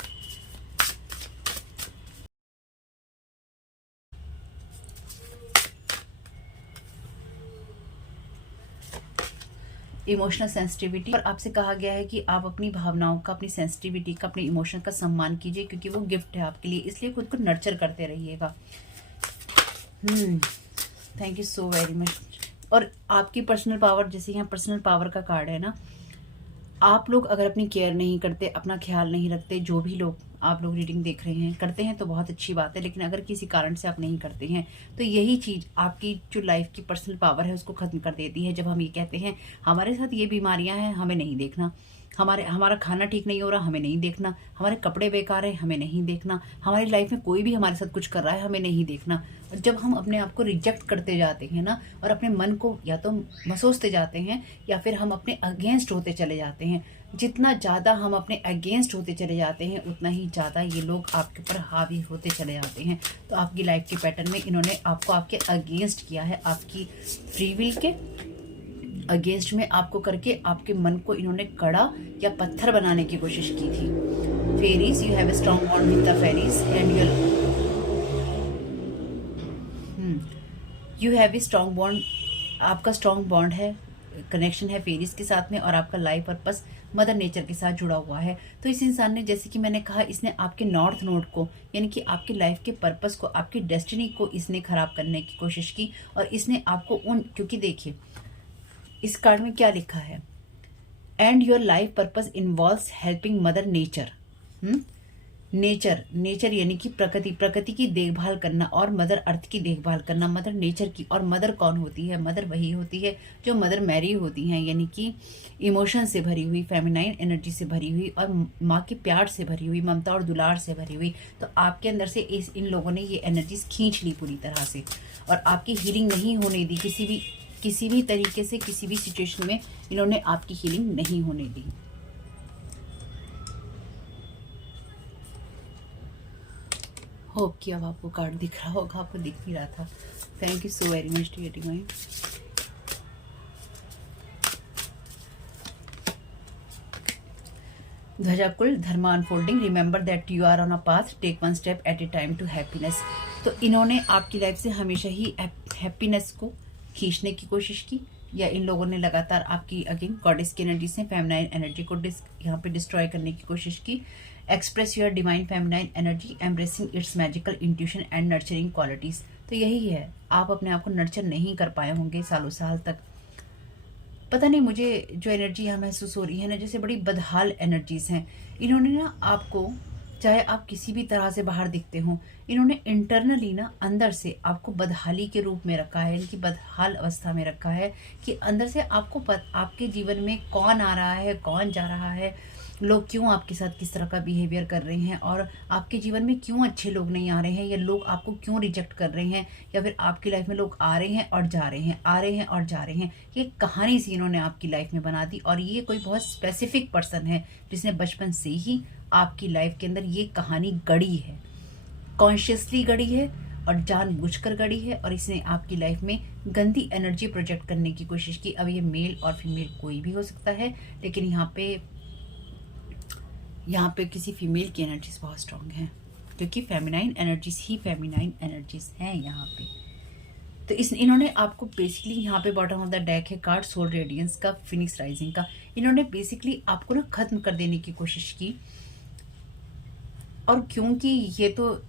Emotional sensitivity, और आपसे कहा गया है कि आप अपनी भावनाओं का, अपनी सेंसिटिविटी का, अपने इमोशन का सम्मान कीजिए क्योंकि वो गिफ्ट है आपके लिए, इसलिए खुद को नर्चर करते रहिएगा। Thank you so very much. और आपकी पर्सनल पावर, जैसे यहाँ पर्सनल पावर का कार्ड है ना, आप लोग अगर अपनी केयर नहीं करते, अपना ख्याल नहीं रखते, जो भी लोग आप लोग रीडिंग देख रहे हैं करते हैं तो बहुत अच्छी बात है, लेकिन अगर किसी कारण से आप नहीं करते हैं तो यही चीज़ आपकी जो लाइफ की पर्सनल पावर है उसको ख़त्म कर देती है। जब हम ये कहते हैं हमारे साथ ये बीमारियां हैं, हमें नहीं देखना, हमारा खाना ठीक नहीं हो रहा, हमें नहीं देखना, हमारे कपड़े बेकार हैं, हमें नहीं देखना, हमारी लाइफ में कोई भी हमारे साथ कुछ कर रहा है, हमें नहीं देखना। और जब हम अपने आप को रिजेक्ट करते जाते हैं ना, और अपने मन को या तो मसोसते जाते हैं या फिर हम अपने अगेंस्ट होते चले जाते हैं, जितना ज़्यादा हम अपने अगेंस्ट होते चले जाते हैं उतना ही ज़्यादा ये लोग आपके ऊपर हावी होते चले जाते हैं। तो आपकी लाइफ के पैटर्न में इन्होंने आपको आपके अगेंस्ट किया है, आपकी फ्री विल के अगेंस्ट में आपको करके आपके मन को इन्होंने कड़ा या पत्थर बनाने की कोशिश की थी। Fairies, you have a strong bond with the fairies and you have a strong bond, आपका स्ट्रॉन्ग बॉन्ड है, कनेक्शन है फेरीज के साथ में, और आपका लाइफ पर्पस मदर नेचर के साथ जुड़ा हुआ है। तो इस इंसान ने, जैसे कि मैंने कहा, इसने आपके नॉर्थ नोड को, यानी कि आपकी लाइफ के पर्पस को, आपकी डेस्टिनी को इसने खराब करने की कोशिश की। और इसने आपको क्योंकि देखिए इस कार्ड में क्या लिखा है, and your life purpose involves helping mother nature. Nature यानी कि प्रकृति की देखभाल करना और मदर अर्थ की देखभाल करना, मदर नेचर की। और मदर कौन होती है? मदर वही होती है जो मदर मैरी होती हैं, यानी कि इमोशन से भरी हुई, फेमिनाइन एनर्जी से भरी हुई और माँ के प्यार से भरी हुई, ममता और दुलार से भरी हुई। तो आपके अंदर से इन लोगों ने ये एनर्जीज खींच ली पूरी तरह से और आपकी हीलिंग नहीं होने दी। किसी भी तरीके से, किसी भी सिचुएशन में इन्होंने आपकी हीलिंग नहीं होने दी। होप कि अब आपको कार्ड दिख रहा होगा, आपको दिख नहीं रहा था। Thank you so very much dear divine. ध्वजाकुल dharma unfolding, remember that you are on a path, take one step at a time to happiness. तो इन्होंने आपकी लाइफ से हमेशा ही हैप्पीनेस को खींचने की कोशिश की, या इन लोगों ने लगातार आपकी अगेन गॉडेस की एनर्जी से फेमिनाइन एनर्जी को यहाँ पे डिस्ट्रॉय करने की कोशिश की। Express your divine feminine energy, embracing its magical intuition and nurturing qualities. तो यही है, आप अपने आप को नर्चर नहीं कर पाए होंगे सालों साल तक। पता नहीं, मुझे जो एनर्जी यहाँ महसूस हो रही है ना, जैसे बड़ी बदहाल एनर्जीज हैं। इन्होंने ना आपको, चाहे आप किसी भी तरह से बाहर दिखते हो, इन्होंने इंटरनली ना अंदर से आपको बदहाली के रूप में रखा है, इनकी बदहाल अवस्था में रखा है कि अंदर से आपके जीवन में कौन आ रहा है, कौन जा रहा है, लोग क्यों आपके साथ किस तरह का बिहेवियर कर रहे हैं, और आपके जीवन में क्यों अच्छे लोग नहीं आ रहे हैं, या लोग आपको क्यों रिजेक्ट कर रहे हैं, या फिर आपकी लाइफ में लोग आ रहे हैं और जा रहे हैं, आ रहे हैं और जा रहे हैं। ये कहानी सी इन्होंने आपकी लाइफ में बना दी। और ये कोई बहुत स्पेसिफिक पर्सन है जिसने बचपन से ही आपकी लाइफ के अंदर ये कहानी गढ़ी है, कॉन्शियसली गढ़ी है और जानबूझकर गढ़ी है, और इसने आपकी लाइफ में गंदी एनर्जी प्रोजेक्ट करने की कोशिश की। अब ये मेल और फीमेल कोई भी हो सकता है, लेकिन यहाँ पे किसी फीमेल की एनर्जीज बहुत स्ट्रांग हैं, क्योंकि फेमिनाइन एनर्जीज ही फेमिनाइन एनर्जीज हैं यहाँ पे। तो इन्होंने आपको बेसिकली, यहाँ पे बॉटम ऑफ द डेक है कार्ड सोल रेडियंस का, फिनिक्स राइजिंग का। इन्होंने बेसिकली आपको ना खत्म कर देने की कोशिश की, और क्योंकि ये तो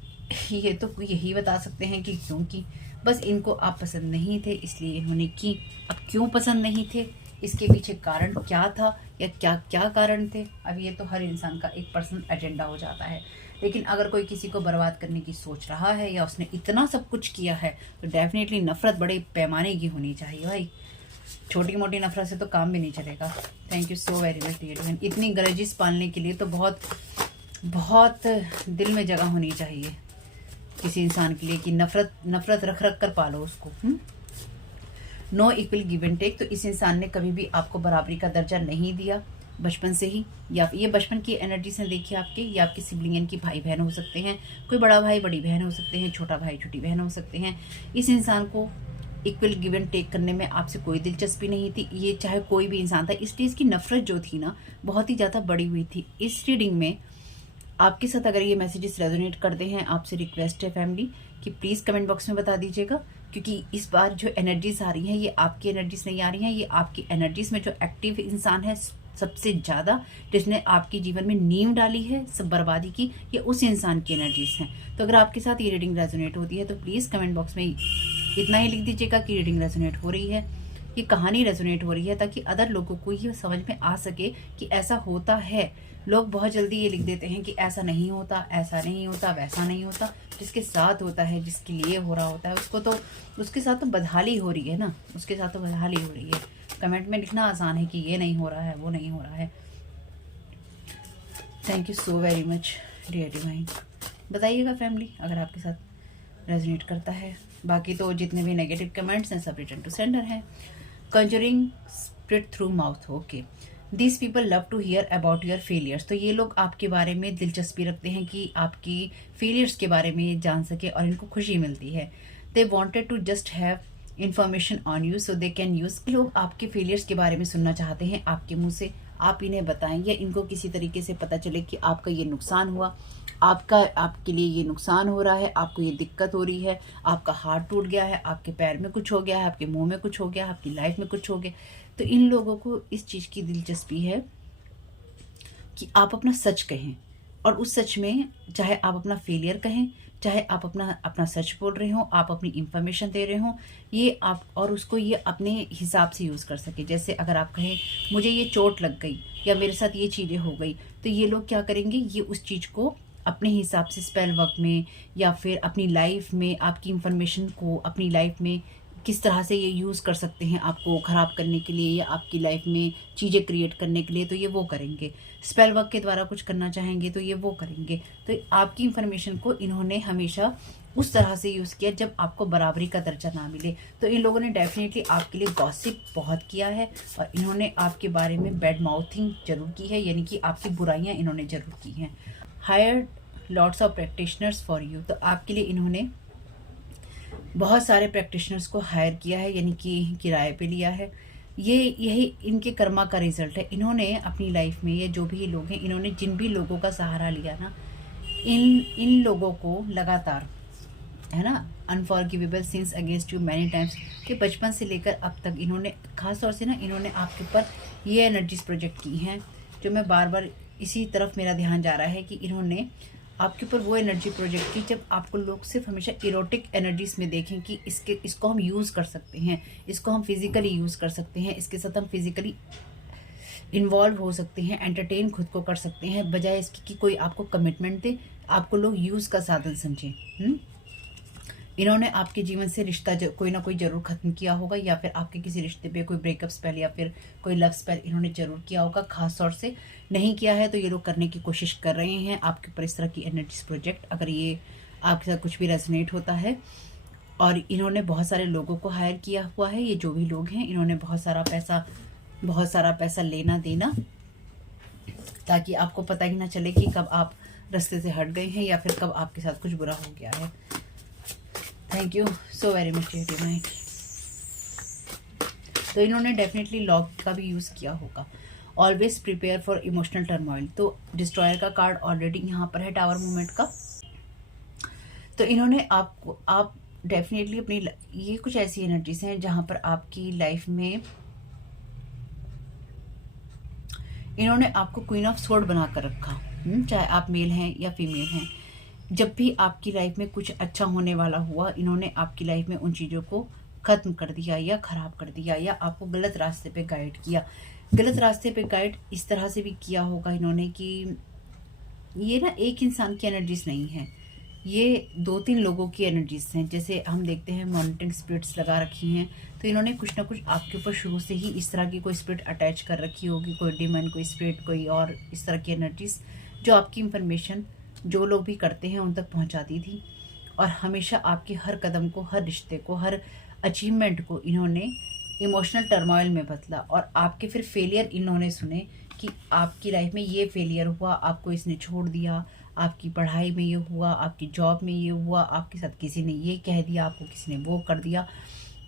यही बता सकते हैं कि क्योंकि बस इनको आप पसंद नहीं थे, इसलिए इन्होंने की। अब क्यों पसंद नहीं थे, इसके पीछे कारण क्या था, या क्या क्या कारण थे, अब ये तो हर इंसान का एक पर्सनल एजेंडा हो जाता है। लेकिन अगर कोई किसी को बर्बाद करने की सोच रहा है, या उसने इतना सब कुछ किया है, तो डेफिनेटली नफरत बड़े पैमाने की होनी चाहिए भाई। छोटी मोटी नफरत से तो काम भी नहीं चलेगा। Thank you so very much dear. इतनी ग्रजेस पालने के लिए तो बहुत बहुत दिल में जगह होनी चाहिए किसी इंसान के लिए, कि नफरत रख रख कर पालो उसको। No equal give and take. तो इस इंसान ने कभी भी आपको बराबरी का दर्जा नहीं दिया बचपन से ही, या ये बचपन की एनर्जी से देखिए आपके, या आपके सिबलिंग की भाई बहन हो सकते हैं, कोई बड़ा भाई बड़ी बहन हो सकते हैं, छोटा भाई छोटी बहन हो सकते हैं। इस इंसान को इक्वल गिव एंड टेक करने में आपसे कोई दिलचस्पी नहीं थी, ये चाहे कोई भी इंसान था। इसलिए इसकी नफरत जो थी ना, बहुत ही ज़्यादा बढ़ी हुई थी। इस रीडिंग में आपके साथ अगर ये मैसेजेस रेजोनेट करते हैं, आपसे रिक्वेस्ट है फैमिली कि प्लीज़ कमेंट बॉक्स में बता दीजिएगा, क्योंकि इस बार जो एनर्जीज आ रही हैं, ये आपकी एनर्जीज नहीं आ रही हैं, ये आपकी एनर्जीज में जो एक्टिव इंसान है सबसे ज़्यादा, जिसने आपके जीवन में नींव डाली है सब बर्बादी की, ये उस इंसान की एनर्जीज हैं। तो अगर आपके साथ ये रीडिंग रेजोनेट होती है, तो प्लीज़ कमेंट बॉक्स में इतना ही लिख दीजिएगा कि रीडिंग रेजोनेट हो रही है, ये कहानी रेजोनेट हो रही है, ताकि अदर लोगों को ये समझ में आ सके कि ऐसा होता है। लोग बहुत जल्दी ये लिख देते हैं कि ऐसा नहीं होता, ऐसा नहीं होता, वैसा नहीं होता। जिसके साथ होता है, जिसके लिए हो रहा होता है, उसके साथ तो बदहाली हो रही है ना, उसके साथ तो बदहाली हो रही है। कमेंट में लिखना आसान है कि ये नहीं हो रहा है, वो नहीं हो रहा है। Thank you so very much dear divine. बताइएगा फैमिली अगर आपके साथ रेजोनेट करता है। बाकी तो जितने भी नेगेटिव कमेंट्स हैं सब रिटर्न टू सेंडर हैं। Conjuring spirit through mouth, okay. This people love to hear about your failures. तो ये लोग आपके बारे में दिलचस्पी रखते हैं कि आपकी फेलियर्स के बारे में जान सके, और इनको खुशी मिलती है। They wanted to just have information on you so they can use. लोग आपके फेलियर्स के बारे में सुनना चाहते हैं आपके मुंह से, आप इन्हें बताएं, या इनको किसी तरीके से पता चले कि आपका ये नुकसान हुआ, आपके लिए ये नुकसान हो रहा है, आपको ये दिक्कत हो रही है, आपका हार्ट टूट गया है, आपके पैर में कुछ हो गया है, आपके मुंह में कुछ हो गया, आपकी लाइफ में कुछ हो गया। तो इन लोगों को इस चीज़ की दिलचस्पी है कि आप अपना सच कहें, और उस सच में चाहे आप अपना फेलियर कहें, चाहे आप अपना सच बोल रहे हो, आप अपनी इंफॉर्मेशन दे रहे हो, ये आप और उसको ये अपने हिसाब से यूज़ कर सके। जैसे अगर आप कहें मुझे ये चोट लग गई, या मेरे साथ ये चीज़ें हो गई, तो ये लोग क्या करेंगे, ये उस चीज़ को अपने हिसाब से स्पेल वर्क में या फिर अपनी लाइफ में आपकी इंफॉर्मेशन को अपनी लाइफ में किस तरह से ये यूज़ कर सकते हैं आपको ख़राब करने के लिए या आपकी लाइफ में चीज़ें क्रिएट करने के लिए, तो ये वो करेंगे। स्पेल वर्क के द्वारा कुछ करना चाहेंगे तो ये वो करेंगे। तो आपकी इंफॉर्मेशन को इन्होंने हमेशा उस तरह से यूज़ किया जब आपको बराबरी का दर्जा ना मिले। तो इन लोगों ने डेफिनेटली आपके लिए गॉसिप बहुत किया है और इन्होंने आपके बारे में बैड माउथिंग जरूर की है, यानी कि आपकी बुराइयाँ इन्होंने ज़रूर की हैं। Hired lots of practitioners for you, तो आपके लिए इन्होंने बहुत सारे प्रैक्टिशनर्स को हायर किया है, यानी कि किराए पे लिया है। ये यही इनके कर्मा का रिजल्ट है। इन्होंने अपनी लाइफ में ये जो भी लोग हैं, इन्होंने जिन भी लोगों का सहारा लिया ना, इन लोगों को लगातार, है ना, unforgivable since against you many times, कि बचपन से लेकर अब तक इन्होंने खास तौर से ना इन्होंने आपके ऊपर ये एनर्जीज प्रोजेक्ट की हैं, जो मैं बार बार इसी तरफ मेरा ध्यान जा रहा है कि इन्होंने आपके ऊपर वो एनर्जी प्रोजेक्ट की जब आपको लोग सिर्फ हमेशा इरोटिक एनर्जीज में देखें कि इसको हम यूज़ कर सकते हैं, इसको हम फिजिकली यूज़ कर सकते हैं, इसके साथ हम फिजिकली इन्वॉल्व हो सकते हैं, एंटरटेन खुद को कर सकते हैं, बजाय इसकी कि कोई आपको कमिटमेंट दे, आपको लोग यूज़ का साधन समझें। इन्होंने आपके जीवन से रिश्ता कोई ना कोई ज़रूर ख़त्म किया होगा, या फिर आपके किसी रिश्ते पे कोई ब्रेकअप स्पेल या फिर कोई लव स्पेल इन्होंने ज़रूर किया होगा। खास तौर से नहीं किया है तो ये लोग करने की कोशिश कर रहे हैं आपके ऊपर इस तरह की एनर्जीज प्रोजेक्ट, अगर ये आपके साथ कुछ भी रेजोनेट होता है। और इन्होंने बहुत सारे लोगों को हायर किया हुआ है। ये जो भी लोग हैं, इन्होंने बहुत सारा पैसा लेना देना, ताकि आपको पता ही ना चले कि कब आप रास्ते से हट गए हैं या फिर कब आपके साथ कुछ बुरा हो गया है। Thank you so very much divine. तो इन्होंने डेफिनेटली लॉक का भी यूज़ किया होगा। Always prepare for emotional turmoil, तो डिस्ट्रॉयर का कार्ड ऑलरेडी यहाँ पर है टावर मूवमेंट का। तो इन्होंने आप डेफिनेटली अपनी ये कुछ ऐसी एनर्जीज हैं जहाँ पर आपकी लाइफ में इन्होंने आपको क्वीन ऑफ स्वॉर्ड बना कर रखा, चाहे आप मेल हैं या फीमेल हैं। जब भी आपकी लाइफ में कुछ अच्छा होने वाला हुआ, इन्होंने आपकी लाइफ में उन चीज़ों को ख़त्म कर दिया या ख़राब कर दिया या आपको गलत रास्ते पे गाइड किया। गलत रास्ते पे गाइड इस तरह से भी किया होगा इन्होंने कि ये ना एक इंसान की एनर्जीज नहीं है, ये 2-3 लोगों की एनर्जीज हैं। जैसे हम देखते हैं मॉनिटरिंग स्पिरिट्स लगा रखी हैं, तो इन्होंने कुछ ना कुछ आपके ऊपर शुरू से ही इस तरह की कोई स्पिरिट अटैच कर रखी होगी, कोई डिमन, कोई स्पिरिट, कोई और इस तरह की एनर्जीज जो आपकी इंफॉर्मेशन जो लोग भी करते हैं उन तक पहुंचाती थी। और हमेशा आपके हर कदम को, हर रिश्ते को, हर अचीवमेंट को इन्होंने इमोशनल टर्मोइल में बदला। और आपके फिर फेलियर इन्होंने सुने कि आपकी लाइफ में ये फेलियर हुआ, आपको इसने छोड़ दिया, आपकी पढ़ाई में ये हुआ, आपकी जॉब में ये हुआ, आपके साथ किसी ने ये कह दिया, आपको किसी ने वो कर दिया।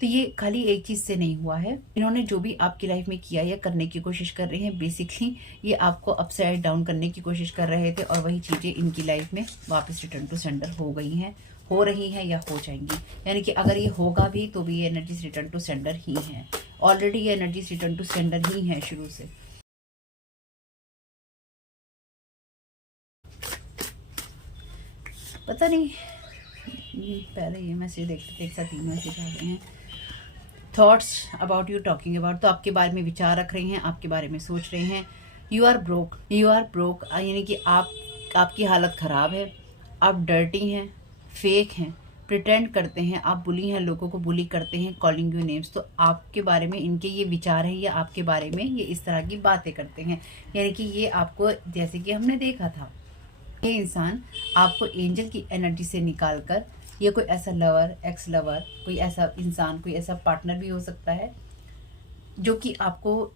तो ये खाली एक चीज़ से नहीं हुआ है। इन्होंने जो भी आपकी लाइफ में किया या करने की कोशिश कर रहे हैं, बेसिकली ये आपको अपसाइड डाउन करने की कोशिश कर रहे थे, और वही चीज़ें इनकी लाइफ में वापस रिटर्न टू सेंडर हो गई हैं, हो रही हैं या हो जाएंगी। यानी कि अगर ये होगा भी तो भी ये एनर्जीज रिटर्न टू सेंडर ही हैं। ऑलरेडी ये एनर्जीज रिटर्न टू सेंडर ही हैं शुरू से। पता नहीं, पहले ये मैसेज देखते थे, एक साथ 3 मैसेज आ गए हैं। Thoughts about you talking about, तो आपके बारे में विचार रख रहे हैं, आपके बारे में सोच रहे हैं। यू आर ब्रोक, यानी कि आपकी हालत ख़राब है, आप डर्टी हैं, फेक हैं, प्रिटेंड करते हैं, आप बुली हैं, लोगों को बुली करते हैं, कॉलिंग यू नेम्स। तो आपके बारे में इनके ये विचार हैं या आपके बारे में ये इस तरह की बातें करते हैं। यानी कि ये आपको, जैसे कि हमने देखा था, ये इंसान आपको एंजल की एनर्जी से निकाल कर, ये कोई ऐसा लवर, एक्स लवर, कोई ऐसा इंसान, कोई ऐसा पार्टनर भी हो सकता है जो कि आपको,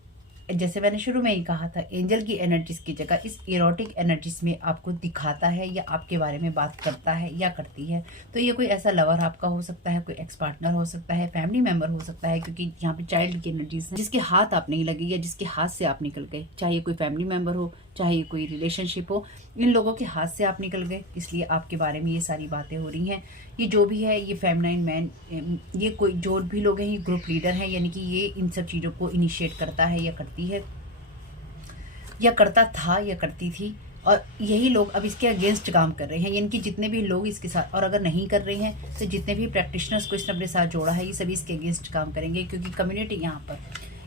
जैसे मैंने शुरू में ही कहा था, एंजल की एनर्जीज की जगह इस इरोटिक एनर्जीज में आपको दिखाता है या आपके बारे में बात करता है या करती है। तो ये कोई ऐसा लवर आपका हो सकता है, कोई एक्स पार्टनर हो सकता है, फैमिली मेंबर हो सकता है, क्योंकि यहाँ पे चाइल्ड की एनर्जीज है, जिसके हाथ आप नहीं लगे या जिसके हाथ से आप निकल गए, चाहे कोई फैमिली मेंबर हो, चाहे कोई रिलेशनशिप हो, इन लोगों के हाथ से आप निकल गए, इसलिए आपके बारे में ये सारी बातें हो रही हैं। ये जो भी है, ये फेमिनाइन मैन, ये कोई जो भी लोग हैं, ये ग्रुप लीडर हैं, यानी कि ये इन सब चीज़ों को इनिशिएट करता है या करती है, या करता था या करती थी। और यही लोग अब इसके अगेंस्ट काम कर रहे हैं, यानी कि जितने भी लोग इसके साथ, और अगर नहीं कर रहे हैं तो जितने भी प्रैक्टिशनर्स को इसने अपने साथ जोड़ा है, ये सभी इसके अगेंस्ट काम करेंगे, क्योंकि कम्युनिटी यहाँ पर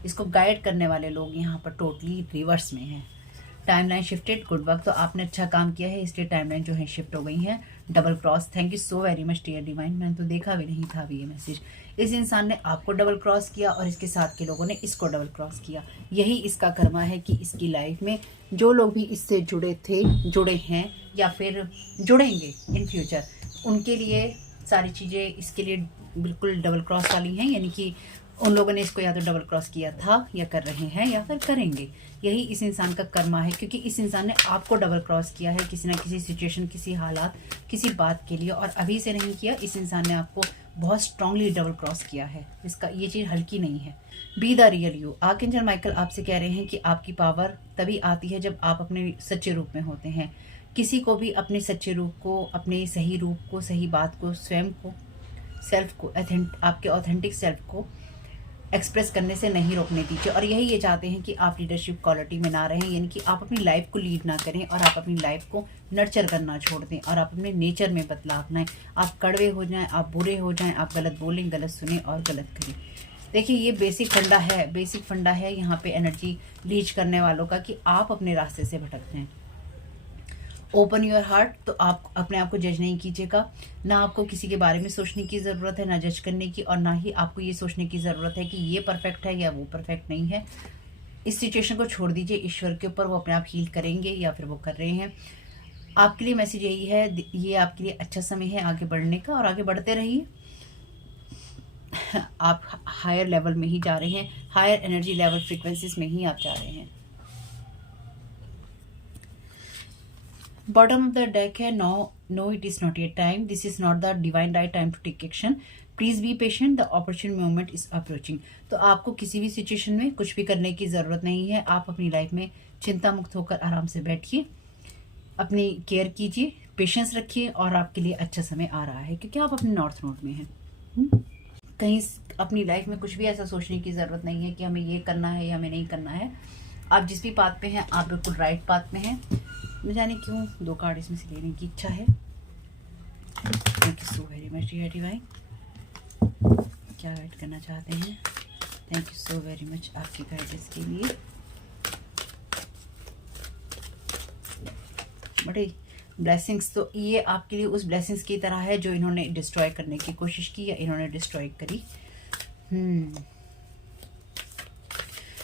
इसको गाइड करने वाले लोग यहाँ पर टोटली रिवर्स में हैं। Timeline shifted, good work. तो आपने अच्छा काम किया है, इसलिए टाइमलाइन जो है शिफ्ट हो गई है। Double cross, thank you so very much dear divine. मैंने तो देखा भी नहीं था अभी ये मैसेज। इस इंसान ने आपको डबल क्रॉस किया और इसके साथ के लोगों ने इसको डबल क्रॉस किया। यही इसका कर्मा है कि इसकी लाइफ में जो लोग भी इससे जुड़े थे, जुड़े हैं या फिर जुड़ेंगे इन फ्यूचर, उनके लिए सारी चीज़ें इसके लिए बिल्कुल डबल क्रॉस वाली हैं। यानी कि उन लोगों ने इसको या तो डबल क्रॉस किया था या कर रहे हैं या फिर करेंगे। यही इस इंसान का कर्मा है, क्योंकि इस इंसान ने आपको डबल क्रॉस किया है किसी ना किसी सिचुएशन, किसी हालात, किसी बात के लिए, और अभी से नहीं किया। इस इंसान ने आपको बहुत स्ट्रांगली डबल क्रॉस किया है। इसका ये चीज़ हल्की नहीं है। Be the real you. Archangel Michael आपसे कह रहे हैं कि आपकी पावर तभी आती है जब आप अपने सच्चे रूप में होते हैं। किसी को भी अपने सच्चे रूप को, अपने सही रूप को, सही बात को, स्वयं को, सेल्फ को, आपके ऑथेंटिक सेल्फ को एक्सप्रेस करने से नहीं रोकने दीजिए। और यही ये चाहते हैं कि आप लीडरशिप क्वालिटी में ना रहें, यानी कि आप अपनी लाइफ को लीड ना करें और आप अपनी लाइफ को नर्चर करना छोड़ दें और आप अपने नेचर में बदलाव लाएं। आप कड़वे हो जाएं, आप बुरे हो जाएं, आप गलत बोलें, गलत सुने और गलत करें। देखिए ये बेसिक फंडा है यहाँ पे एनर्जी लीच करने वालों का, कि आप अपने रास्ते से भटकते हैं। Open your heart. तो आप अपने आप को जज नहीं कीजिएगा। ना आपको किसी के बारे में सोचने की ज़रूरत है, ना जज करने की, और ना ही आपको ये सोचने की ज़रूरत है कि ये परफेक्ट है या वो परफेक्ट नहीं है। इस सिचुएशन को छोड़ दीजिए ईश्वर के ऊपर, वो अपने आप हील करेंगे या फिर वो कर रहे हैं। आपके लिए मैसेज यही है, ये आपके लिए अच्छा समय है आगे बढ़ने का, और आगे बढ़ते रहिए। आप हायर लेवल में ही जा रहे हैं, हायर एनर्जी लेवल फ्रीक्वेंसीज में ही आप जा रहे हैं। बॉटम ऑफ द डेक है no it is not yet time, this is not the divine right time to take action, please be patient, the opportunity moment is approaching. तो आपको किसी भी सिचुएशन में कुछ भी करने की ज़रूरत नहीं है। आप अपनी लाइफ में चिंता मुक्त होकर आराम से बैठिए, अपनी केयर कीजिए, पेशेंस रखिए, और आपके लिए अच्छा समय आ रहा है, क्योंकि आप अपने नॉर्थ नोड में हैं। कहीं अपनी लाइफ में कुछ भी ऐसा सोचने की ज़रूरत नहीं है कि हमें ये करना है या हमें नहीं करना है। आप जिस भी पाथ पे हैं, आप बिल्कुल राइट पाथ में हैं। न जाने क्यों 2 कार्ड इसमें से लेने की इच्छा है। Thank you so very much dear divine. क्या गाइड करना चाहते हैं? Thank you so very much आपकी गाइडेंस के लिए। बड़े ब्लेसिंग्स, तो ये आपके लिए उस ब्लेसिंग्स की तरह है जो इन्होंने डिस्ट्रॉय करने की कोशिश की या इन्होंने डिस्ट्रॉय करी।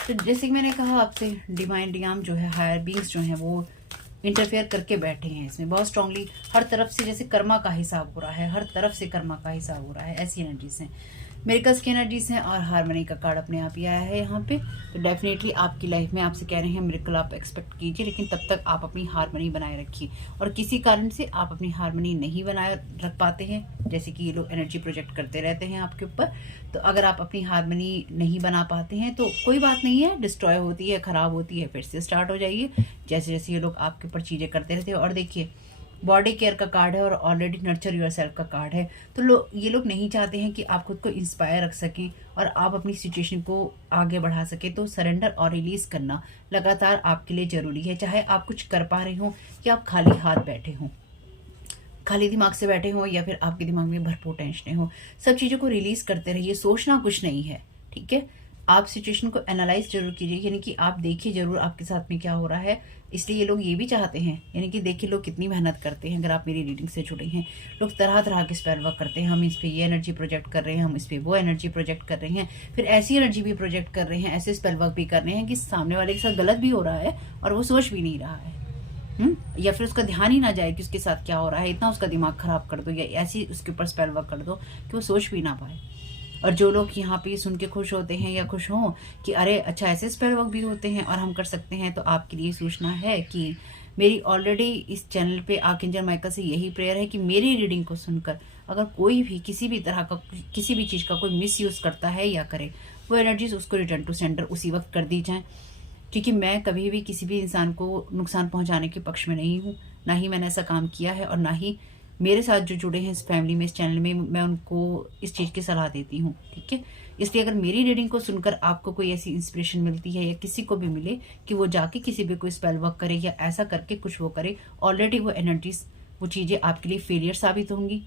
तो जैसे कि मैंने कहा आपसे, डिवाइन डियाम जो है, हायर बींग्स जो हैं, वो इंटरफेयर करके बैठे हैं इसमें बहुत स्ट्रांगली। हर तरफ से जैसे कर्मा का हिसाब हो रहा है, हर तरफ से कर्मा का हिसाब हो रहा है, ऐसी एनर्जीज हैं, मिरेकल्स की एनर्जीज हैं। और हारमनी का कार्ड अपने आप ही आया है यहाँ पे। तो डेफिनेटली आपकी लाइफ में आपसे कह रहे हैं मिरेकल आप एक्सपेक्ट कीजिए, लेकिन तब तक आप अपनी हारमनी बनाए रखिए। और किसी कारण से आप अपनी हारमनी नहीं बनाए रख पाते हैं, जैसे कि ये लोग एनर्जी प्रोजेक्ट करते रहते हैं आपके ऊपर, तो अगर आप अपनी हारमनी नहीं बना पाते हैं तो कोई बात नहीं है, डिस्ट्रॉय होती है, ख़राब होती है, फिर से स्टार्ट हो जाइए, जैसे जैसे ये लोग आपके ऊपर चीज़ें करते रहते हैं। और देखिए बॉडी केयर का कार्ड है और ऑलरेडी नर्चर योर सेल्फ का कार्ड है। तो ये लोग नहीं चाहते हैं कि आप खुद को इंस्पायर रख सकें और आप अपनी सिचुएशन को आगे बढ़ा सकें। तो सरेंडर और रिलीज करना लगातार आपके लिए ज़रूरी है, चाहे आप कुछ कर पा रहे हों या आप खाली हाथ बैठे हों, खाली दिमाग से बैठे हों, या फिर आपके दिमाग में भरपूर टेंशन हो। सब चीज़ों को रिलीज करते रहिए। सोचना कुछ नहीं है, ठीक है। आप सिचुएशन को एनालाइज जरूर कीजिए, यानी कि आप देखिए जरूर आपके साथ में क्या हो रहा है। इसलिए ये लोग ये भी चाहते हैं, यानी कि देखिए लोग कितनी मेहनत करते हैं। अगर आप मेरी रीडिंग से जुड़े हैं, लोग तरह तरह के स्पेल वर्क करते हैं। हम इस पे ये एनर्जी प्रोजेक्ट कर रहे हैं, हम इस पे वो एनर्जी प्रोजेक्ट कर रहे हैं, फिर ऐसी एनर्जी भी प्रोजेक्ट कर रहे हैं, ऐसे स्पेल वर्क भी कर रहे हैं कि सामने वाले के साथ गलत भी हो रहा है और वो सोच भी नहीं रहा है, या फिर उसका ध्यान ही ना जाए कि उसके साथ क्या हो रहा है। इतना उसका दिमाग खराब कर दो या ऐसी उसके ऊपर स्पेल वर्क कर दो कि वो सोच भी ना पाए। और जो लोग यहाँ पे सुन के खुश होते हैं या खुश हों कि अरे अच्छा ऐसे स्पेल वर्क भी होते हैं और हम कर सकते हैं, तो आपके लिए सूचना है कि मेरी ऑलरेडी इस चैनल पे आर्कएंजल माइकल से यही प्रेयर है कि मेरी रीडिंग को सुनकर अगर कोई भी किसी भी तरह का किसी भी चीज़ का कोई मिसयूज़ करता है या करे, वो एनर्जीज उसको रिटर्न टू सेंडर उसी वक्त कर दी जाएँ। क्योंकि मैं कभी भी किसी भी इंसान को नुकसान पहुँचाने के पक्ष में नहीं हूँ, ना ही मैंने ऐसा काम किया है, और ना ही मेरे साथ जो जुड़े हैं इस फैमिली में, इस चैनल में, मैं उनको इस चीज़ की सलाह देती हूँ, ठीक है। इसलिए अगर मेरी रीडिंग को सुनकर आपको कोई ऐसी इंस्पिरेशन मिलती है या किसी को भी मिले कि वो जाके किसी भी कोई स्पेल वर्क करे या ऐसा करके कुछ वो करे, ऑलरेडी वो एनर्जीज, वो चीज़ें आपके लिए फेलियर साबित होंगी,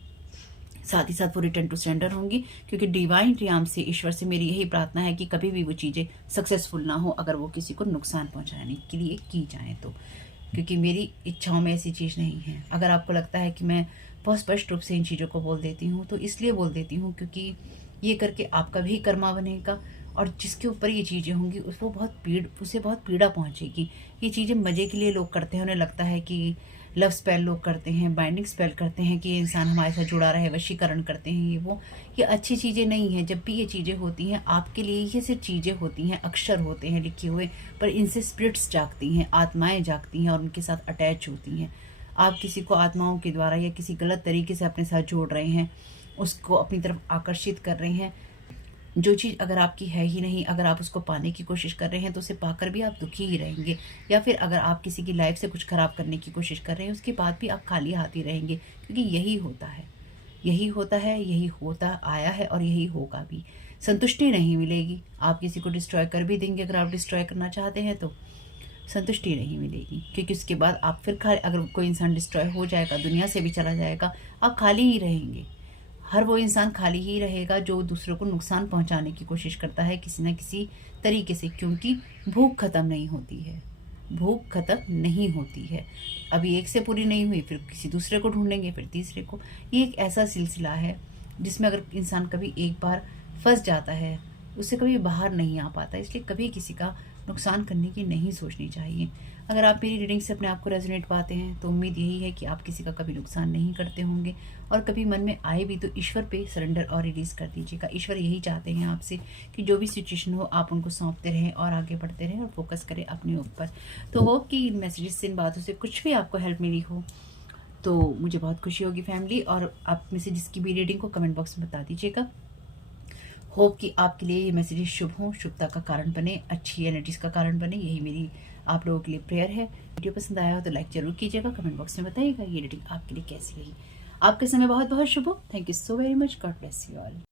साथ ही साथ वो रिटर्न टू सेंडर होंगी, क्योंकि डिवाइन रियाम से, ईश्वर से मेरी यही प्रार्थना है कि कभी भी वो चीज़ें सक्सेसफुल ना हो अगर वो किसी को नुकसान पहुंचाने के लिए की जाएं तो, क्योंकि मेरी इच्छाओं में ऐसी चीज़ नहीं है। अगर आपको लगता है कि मैं बहुत स्पष्ट रूप से इन चीज़ों को बोल देती हूँ तो इसलिए बोल देती हूँ क्योंकि ये करके आपका भी कर्मा बनेगा और जिसके ऊपर ये चीज़ें होंगी उसको उसे बहुत पीड़ा पहुँचेगी। ये चीज़ें मज़े के लिए लोग करते हैं, उन्हें लगता है कि लव स्पेल लोग करते हैं, बाइंडिंग स्पेल करते हैं कि इंसान हमारे साथ जुड़ा रहे, वशीकरण करते हैं, ये अच्छी चीज़ें नहीं हैं। जब भी ये चीज़ें होती हैं आपके लिए, ये सिर्फ चीज़ें होती हैं, अक्षर होते हैं लिखे हुए, पर इनसे स्पिरिट्स जागती हैं, आत्माएं जागती हैं और उनके साथ अटैच होती हैं। आप किसी को आत्माओं के द्वारा या किसी गलत तरीके से अपने साथ जोड़ रहे हैं, उसको अपनी तरफ आकर्षित कर रहे हैं। जो चीज़ अगर आपकी है ही नहीं, अगर आप उसको पाने की कोशिश कर रहे हैं तो उसे पाकर भी आप दुखी ही रहेंगे, या फिर अगर आप किसी की लाइफ से कुछ खराब करने की कोशिश कर रहे हैं उसके बाद भी आप खाली हाथ ही रहेंगे, क्योंकि यही होता है, यही होता है, यही होता आया है और यही होगा भी। संतुष्टि नहीं मिलेगी। आप किसी को डिस्ट्रॉय कर भी देंगे, अगर आप डिस्ट्रॉय करना चाहते हैं तो संतुष्टि नहीं मिलेगी, क्योंकि उसके बाद आप फिर अगर कोई इंसान डिस्ट्रॉय हो जाएगा, दुनिया से भी चला जाएगा, आप खाली ही रहेंगे। हर वो इंसान खाली ही रहेगा जो दूसरों को नुकसान पहुंचाने की कोशिश करता है किसी न किसी तरीके से, क्योंकि भूख खत्म नहीं होती है, भूख खत्म नहीं होती है। अभी एक से पूरी नहीं हुई, फिर किसी दूसरे को ढूंढेंगे, फिर तीसरे को। ये एक ऐसा सिलसिला है जिसमें अगर इंसान कभी एक बार फंस जाता है उससे कभी बाहर नहीं आ पाता। इसलिए कभी किसी का नुकसान करने की नहीं सोचनी चाहिए। अगर आप मेरी रीडिंग से अपने आप को रेजोनेट पाते हैं तो उम्मीद यही है कि आप किसी का कभी नुकसान नहीं करते होंगे, और कभी मन में आए भी तो ईश्वर पे सरेंडर और रिलीज़ कर दीजिएगा। ईश्वर यही चाहते हैं आपसे कि जो भी सिचुएशन हो आप उनको सौंपते रहें और आगे बढ़ते रहें और फोकस करें अपने ऊपर। तो होप कि इन मैसेजेस से, इन बातों से कुछ भी आपको हेल्प मिली हो तो मुझे बहुत खुशी होगी फैमिली। और आप में से जिसकी भी रीडिंग को कमेंट बॉक्स में बता दीजिएगा। होप कि आपके लिए ये मैसेजेस शुभ हों, शुभता का कारण बने, अच्छी एनर्जीज का कारण बने, यही मेरी आप लोगों के लिए प्रेयर है। वीडियो पसंद आया हो तो लाइक जरूर कीजिएगा, कमेंट बॉक्स में बताइएगा ये रीडिंग आपके लिए कैसी रही। आपके समय बहुत बहुत शुभ हो। Thank you so very much. God bless you all.